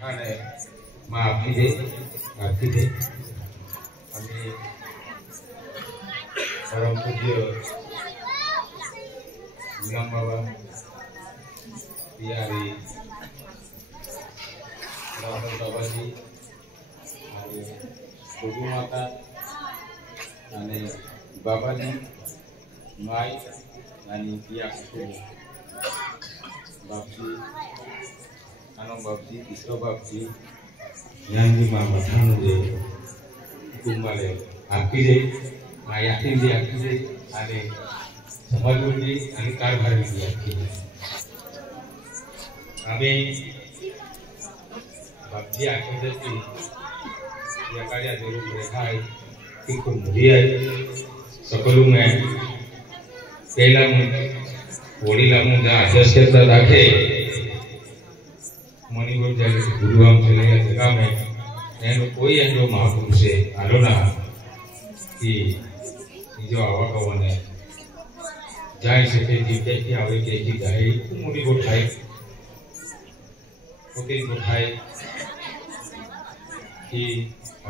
અને માં આપી દે અને પરમ પૂજ્ય ગુલામ બાબા પિયારી રામલ બાબાજી અને સુગુ માતા અને બાબાજી માય અને પિયા બાપજી આનો બાપજી ઈશ્વર બાપજી જ્ઞાનજી માં મઠાનો જે કુંભાલે આપી દે માયાથી જે આપી દે અને સમાજની અને કારભારની આપી દે અમે बापजी आके देती या कार्य जरूर देखा है कि को मुझे सकलू में पहला वडीला मु जा अध्यक्षता राखे मणिपुर जाले गुरुवाम चले जगह में एनो कोई एनो महापुरुष है आलोना कि जो आवा कवने जाय सके जीते की आवे के की जाय मुड़ी को ठाई होती को ठाई कि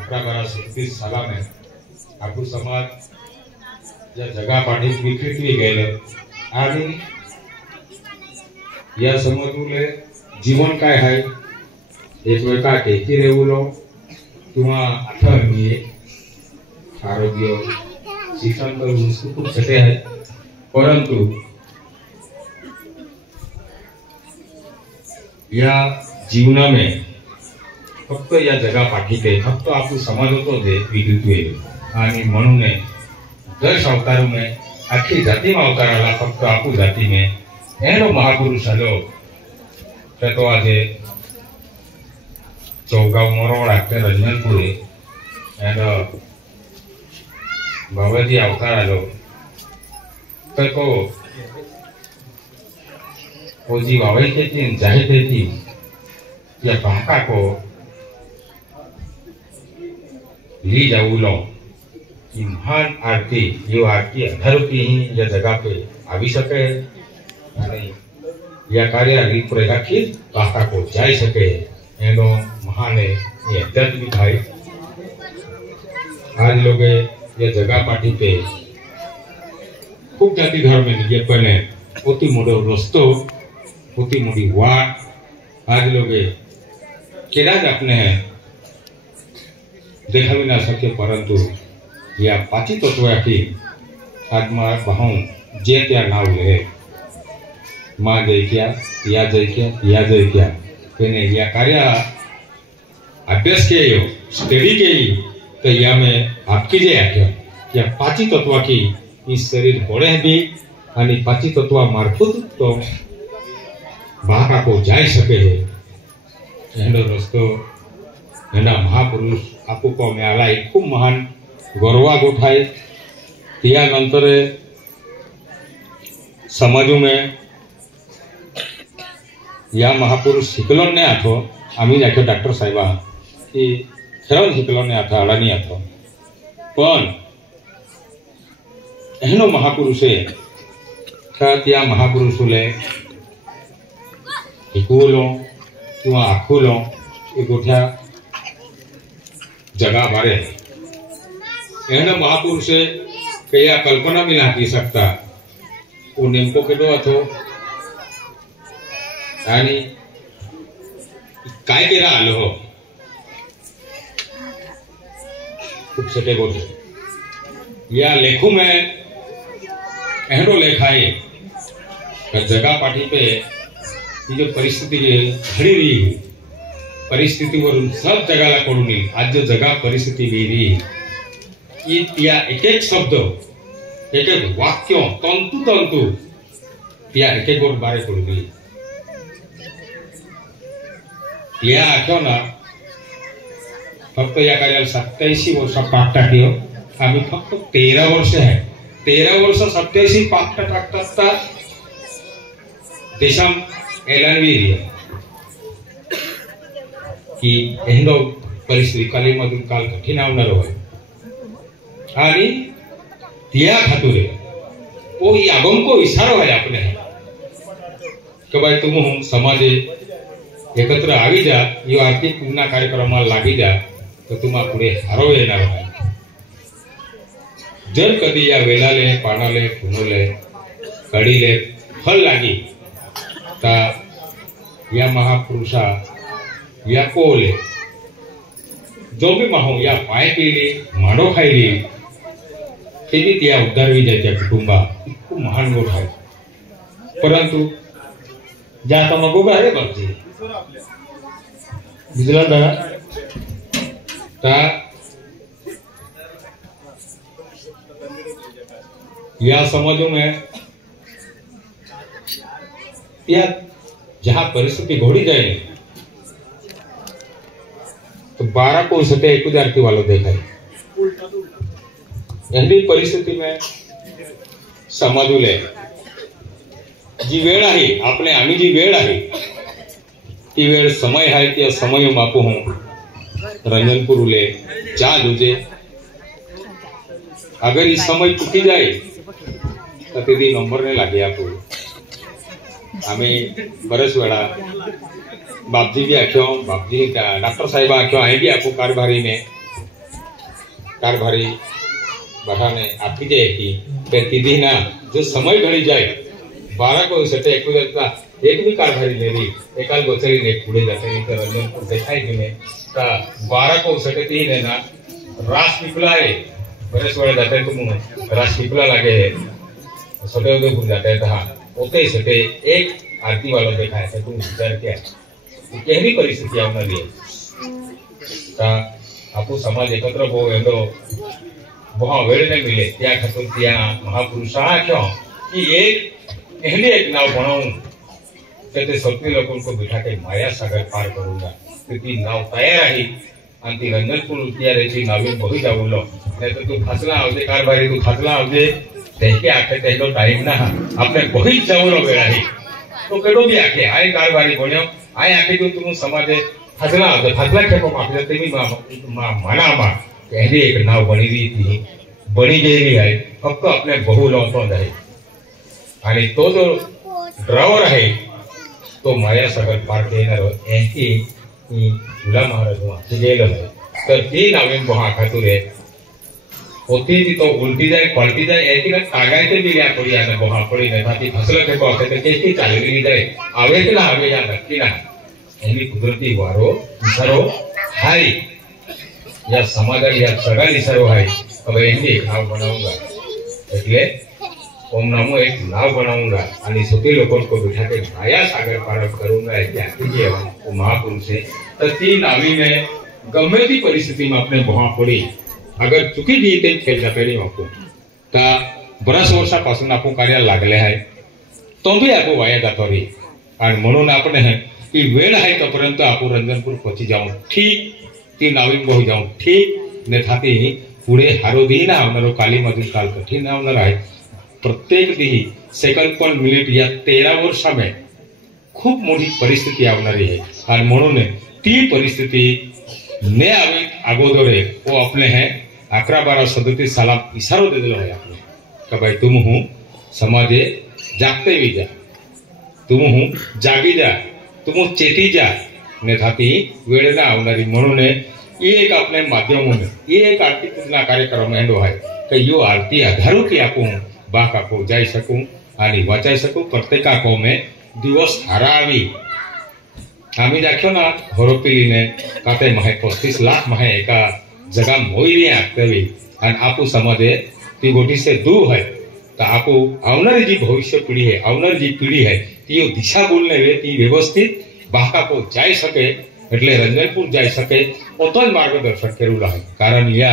1837 साला में आपू समाज या जगह पाठी विकृत भी गए आगे या समजूले जीवन काय है एक वेळ का टेकी रेवलो किंवा आठवणी आरोग्य शिक्षण पर खूप छटे है परंतु या जीवना में फक्त या जगा पाठीते फक्त आपू समाज होतो जे विकृत आणि म्हणून दर अवतार में आखी जाति में अवताराला फक्त आपू जाति में एनो महापुरुष आलो तो आज चौगाव मोरवाड़ा के रजमलपुरे एनो बाबाजी अवतार आलो तो जी बाबाई के तीन जाहिर थी या बाका को ली जाऊ लो कि महान आरती यो आरती अधरूपी ही या जगह पे आवी सके या कार्य रीत प्रगाखी बाका को जाई सके एनो महान ये अत्यंत भी भाई आज लोग ये जगह पार्टी पे खूब जाति धर्म में ये पहले पोती मोड़ो रस्तो पोती मोड़ी वाट आज लोग केड़ा अपने हैं देखा भी ना सके परंतु या पाची तत्व की आत्मा बहु जे त्या नाव ले मां जय क्या या जय क्या तेने या कार्य अभ्यास के यो स्टडी के तो या में आपकी जे आख्या या पाची तत्व की इस शरीर बड़े भी आणि पाची तत्व मार्फत तो बाका को जाई सके है एनो रस्तो एना महापुरुष आपको को में आला खूब महान गौरवा गोठाई त्या नंतर समाजों में या महापुरुष शिकलोन ने आथो आम्ही जाके डॉक्टर साहेबा की खरं शिकलोन ने आथा अडानी आथो पण एनो महापुरुषे का त्या महापुरुषोले शिकवलो किंवा आखवलो एक गोठ्या जगह बारे एनो महापुरुषे कया कल्पना भी नहीं सकता वो नेमको केडो अथो आणि काय केरा आलो हो खूब सटे गोठे या लेखों में एनो लेखाए जगह पाठी पे ये जो परिस्थिति घड़ी रही परिस्थिति वरून सब जगाला पडून आज जो जगह परिस्थिति भी रही ये त्या एक एक शब्द एक एक वाक्य तंतु तंतु त्या एक एक गोट बारे पडून या आख्यो ना फक्त या कार्याला 87 वर्ष पाठ टाकलो आम्ही फक्त 13 वर्ष है 13 वर्ष 87 पाठ टाकता देशम एलानवी की एनो परिस्थिती कलेमधून काल कठीण आवणार होय आणि त्या खातुरे ओ यागम को इशारो है अपने कि भाई तुम समाजे एकत्र आवी जा यो आरती पूर्ण कार्यक्रमाला लागी जा तर तुम्हा पुढे हारो येणार आहे. जर कधी या वेलाले पानाले फुनोले कड़ीले फल लागी ता या महापुरुषा या कोले जो भी माहो या पाय पीली मांडो खायली ते बी त्या उद्धारवी जायच्या कुटुंबा खूप महान गोष्ट आहे. परंतु ज्या आता मग उभा आहे बापजी बिजला दादा ता या समाजों में या जहां परिस्थिति घोड़ी जाए तो 12 को सटे 1000 वालों देखा ऐसी परिस्थिति में समाजुले जी वेळ आहे आपले आम्ही जी वेळ आहे ती वेळ समय आहे त्या समय मापू हूं रंजनपुर उले जा लुजे अगर इस समय चुकी जाए तो तेदी नंबर ने लागे आपको आम्ही बरेच वेळा बापजी भी आख्यो बापजी डॉक्टर साहेब आख्यो आई भी आपको कारभारी बढ़ाने आपकी जाए कि तीदी ना जो समय घड़ी जाए 12 को सटे एक भी कारभारी ले ली एकाल गोचरी ने पुढे जाते नहीं तो रंजनपुर देखाई कि नहीं 12 को सटे तीन है ना रास पिपला है बरेच वेळा जाते हैं तुम रास पिपला लागे है सटे उदयपुर जाते हैं तो हाँ ओके सटे एक आरती वाला देखा है तुम विचार किया केहनी परिस्थिति आवना लिए आपू समाज एकत्र हो एनो बहुत वेळ ने मिले त्या खातर त्या महापुरुषा क्यों कि एक नाव बनाऊं ते स्वप्नी लोगों को बिठा के माया सागर पार करूंगा ती नाव तयार आहे आणि ती रंजनपुर उतियारेची नावी बही जाऊलो नहीं तो तू फासला आवजे कारभारी तू फासला आवजे तेके आखे तेलो टाइम ना आपने बही जाऊलो वेळ आहे तो केडो भी आखे आय कारभारी बन्यो आय आखे तो तुम समाजे फासला आवजे फासला खेपो आपले तेमी मानामा एनी एक नाव बनी रही थी बनी गेली आहे फक्त आपले बहु लोतो आहे आणि तो जो ड्राइवर आहे तो माया सागर पार केणार ऐसी तुला महाराज वाची गेलो आहे तर ती नावेन बहा खातुरे होती ती तो उलटी जाए पलटी जाए ऐसी का कागायते भी या पड़ी आता बहा पड़ी नहीं था ती फसल के पास ते कैसी चालली जाए आवे के ना आवे या नक्की ना एनी कुदरती वारो विसरो हाय या समाजात या सगळा विसरो हाय अब एनी नाव बनाऊंगा એટલે ओम नमो एक नाव बनाऊंगा आणि सुखी लोगों को बिठा के माया सागर पार करूंगा ऐसी वो महापुरुष है तो ती नावी में गमे ती परिस्थिति में अपने बहा पड़ी अगर चुकी दी ते खेल पहले आपको ता बऱ्याच वर्षापासून आपण कार्याला लागले आहे तो भी आपको वाया जातो रे आणि म्हणून आपण की वेळ आहे तोपर्यंत आपण रंजनपुर पहुंची जाऊ ठीक ती नावी बहू जाऊ ठीक ने थाती पुढे हारो दी ना आवनारो काली मधून काल कठीण आवणार आहे प्रत्येक दी सेकंड पण मिनिट या 13 वर्षा में खूप मोठी परिस्थिती आवणारी आहे आणि म्हणून ती परिस्थिती ने आवे अगोदरे वो अपने हैं 11-12-37 साल इशारो दे दिलो है आपने कि भाई तुम हूँ समाजे जागते भी जा तुम हूँ जागी जा तुम चेती जा ने थाती वेळ ना आवणारी म्हणून एक अपने माध्यमों में एक आरती पूजना कार्यक्रम एंडो है कि यो आरती आधारू की आपू बाक आपू जाई सकूं आणि वाचाई सकूं प्रत्येकाको में दिवस हारावी आम्ही दाखव ना होरोपिलीने काते महे 35 लाख महे एका जगह मोईली आकवी आणि आपू समाजे ती गोटी से दूर है तो आपू आवनारी जी भविष्य पीढ़ी है आवनारी जी पीढ़ी है ती दिशा बोलने वे ती व्यवस्थित बाका को जाई सके એટલે રંજનપુર जाई सके तो मार्गदर्शन करेલું है कारण या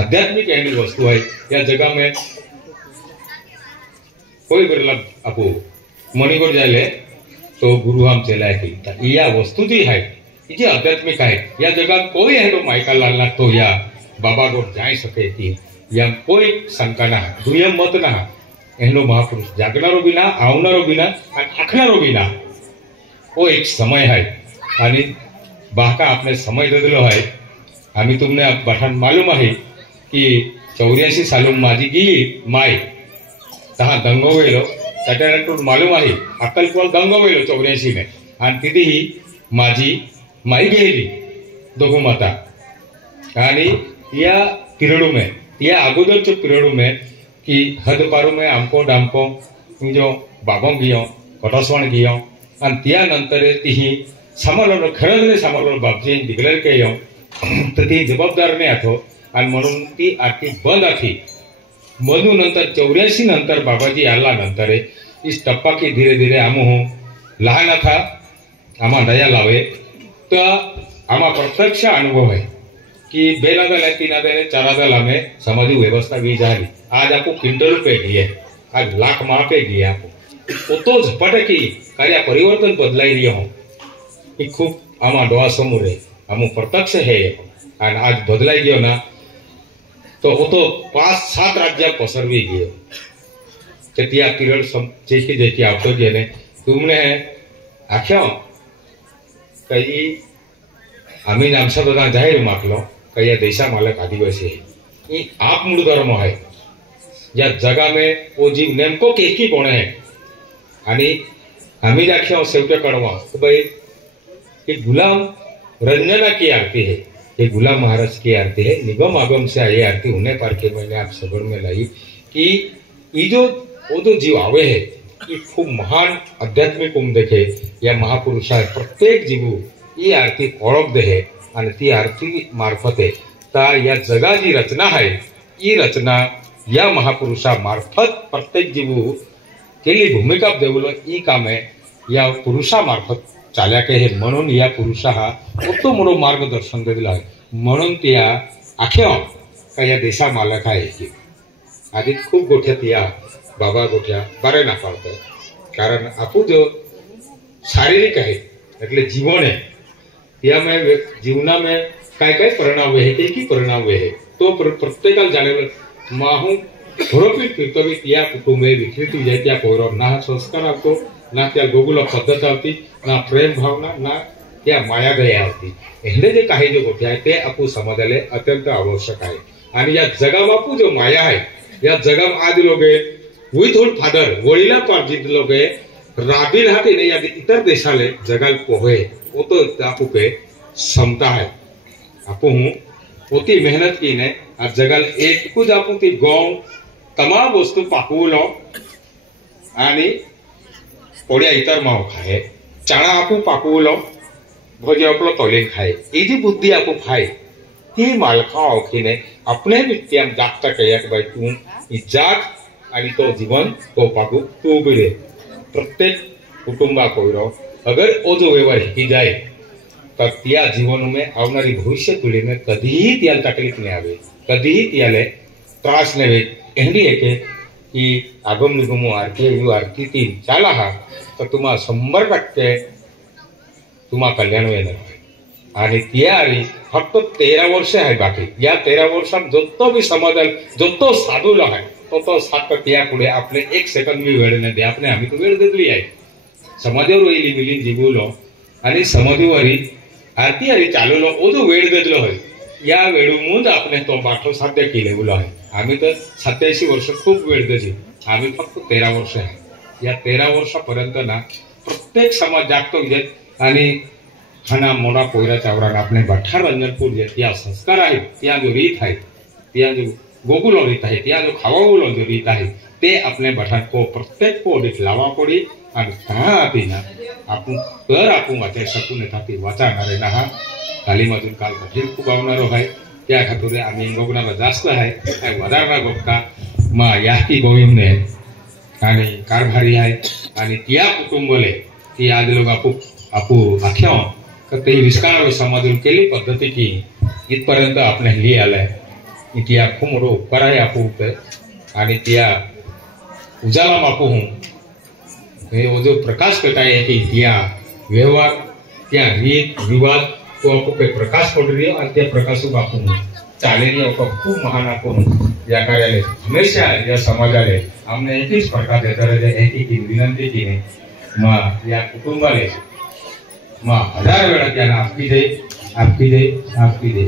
आध्यात्मिक एनी वस्तु है या जगह में कोई बिरला आपू मणिपुर जाले तो गुरु हम चला है या वस्तु जी है ये आध्यात्मिक है या जगह कोई है तो माइका लाल तो या बाबा को जाई सके थी या कोई शंका ना दुयम मत ना एनो महापुरुष जागनारो बिना आवनारो बिना आखनारो बिना वो एक समय है आणि बाका आपने समय दे दिलो है आम्ही तुमने बठान मालूम है कि 84 सालों माझी गी माय तहा दंगो वेलो त्याच्यानंतर मालूम आहे अक्कलकोट दंगो वेलो 84 में आणि तिथे माझी माई गेली दोघं माता आणि या पिरियड में या अगोदरच्या पिरियड में कि हद पारू में आमको डामको जो बाबा गियो कटसवण गियो आणि त्यानंतर ती सांभाळलं खरंच सांभाळलं बापजी डिक्लेअर केलं तर ती जबाबदार नाही आठो आणि म्हणून ती आरती बंद आखी मधु नंतर 84 नंतर बाबाजी आला नंतर इस टप्पा की धीरे धीरे आमो लहान था आमा दया लावे तो आमा प्रत्यक्ष अनुभव है कि 2 लाख 3 लाख 4 लाख हमें समाजी व्यवस्था भी झाली आज आपको क्विंटल पे गए आज लाख माह पे गए आपको तो झपट की कार्य परिवर्तन बदलाई रही हो कि खूब आमा डोळा समोर है आमो प्रत्यक्ष है आणि आज बदलाई गयो ना तो 5-7 राज्य पसरवी गयो त्या पिरियड जेकी आवतो गए ने तुमने आख्या काही आम्ही आमचा दादा जाहीर मागलो का या देशा मालक आदिवासी है ये आप मूल धर्म है या जगा में वो जीव नेमको केकी कोण है आणि आम्ही दाख्या शेवटे कळवा भाई ये गुलाम रंजना की आरती है ये गुलाम महाराज की आरती है निगम आगम से ये आरती होने पर के मैंने आप सगड़ में लाई कि ये जो वो जो जीव आवे है ये खूब महान आध्यात्मिक देखे या महापुरुषा प्रत्येक जीव ये आरती ओळख दे है आणि ती आरती मार्फते ता या जगा जी रचना है ये रचना या महापुरुषा मार्फत प्रत्येक जीव केली भूमिका देवलो ई काम है या पुरुषा मार्फत चाल्या के हे म्हणून या पुरुषा हा उत्तम मोठो मार्गदर्शन दिला आहे म्हणून त्या आख्या का या देशा मालक आहे की आधी खूप गोठ्यात या बाबा गोठ्या बरे ना पाडतात कारण आपू जो शारीरिक है એટલે जीवन है या में जीवना में काय काय परिणाम हुए है की परिणाम हुए है तो प्रत्येकाला जाणेल माहू घरोपीट फिरतो भी त्या कुटुंबे विकृती जाए त्या पोरव ना संस्कार आपको ना त्या गोकुल पद्धत आती ना प्रेम भावना ना त्या माया दया होती हे जे काही जे गोष्टी आहेत ते आपू समाजाला अत्यंत आवश्यक आहे आणि या जगा बापू जो माया आहे या जगा आज लोगे विथआउट फादर वडीला पार्जित लोगे राबील हाती ने या इतर देशाले जगाल पोहे वो तो आपू पे क्षमता है आपू हूँ पोती मेहनत की ने आज जगाल एक कुछ आपू ती गाँव तमाम वस्तू पाकवलो आणि पोळ्या इतर माव खाए चना आपू पाकवलो भोजे आपलो तोले खाए ये जी बुद्धि आपू खाए ती मालका औखीने अपने वित्याम जागता कया कि भाई तू जाग आणि तो जीवन को पाकू तू भी प्रत्येक कुटुंबा कोयरो अगर वो जो व्यवहार ही जाए तो त्या जीवन में आवनारी भविष्य पीढ़ी में कधीही त्याला तकलीफ नहीं आवे कधीही त्याले त्रास नहीं वे एहडी है कि आगम निगमो आरती यू आरती ती चाला हा तर तुम्हा 100% तुम्हा कल्याण वेणार आणि त्यारी फक्त 13 वर्ष आहे बाकी या 13 वर्षात जो भी समाजाल जो साधू आहे तो सात त्या पुढे आपले 1 सेकंद भी वेळ नाही दे आपने आम्ही तो वेळ दिली आहे समाजावर येली मिली जीवलो आणि समाधीवरी आरती आरी चालवलो ओ जो वेळ दिलो आहे या वेळूमुळे आपने तो बाठो साध्य केलेलो आहे आम्ही तर 87 वर्ष खूप वेळ दिली आम्ही फक्त 13 वर्ष आहे या 13 वर्षापर्यंत ना प्रत्येक समाज जागतो विजत आणि खाना मोडा पोयरा चावरा आपले भट्टा रंजनपूर जे त्या संस्कार आहे त्या जो रीत आहे त्या जो गोकुलो रीत आहे त्या जो खावागुलो जो रीत आहे ते आपले भट्टा को प्रत्येक को लावा पडी आणि कहा आती ना आपण तर आपण वाचाय शकू नाही थाती वाचाणारे ना हा तालीमातून काल कठीण खूप आवणारो आहे त्या खातुरे आम्ही गोगनाला जास्त आहे काय वधारणा गोपका मा याती गोविंदने आणि कारभारी आहे आणि त्या कुटुंबले ती आज लोक आपू आख्या तर ते विस्तार समाजून केली पद्धती की इथपर्यंत आपण हे आलाय की खूप मोठं उपकार आहे आपू आणि त्या उजाला मापू हूँ वो जो प्रकाश करता है कि त्या व्यवहार त्या रीत रिवाज तो आपको पे प्रकाश पड़ रही है और त्या प्रकाश आपको चाले रही है खूब महान आपको या कार्यालय हमेशा या समाजाले हमने एक ही प्रकार देता रहे एक ही विनंती की नहीं माँ या कुटुंबाले माँ 1000 वेळा त्यांना आपकी दे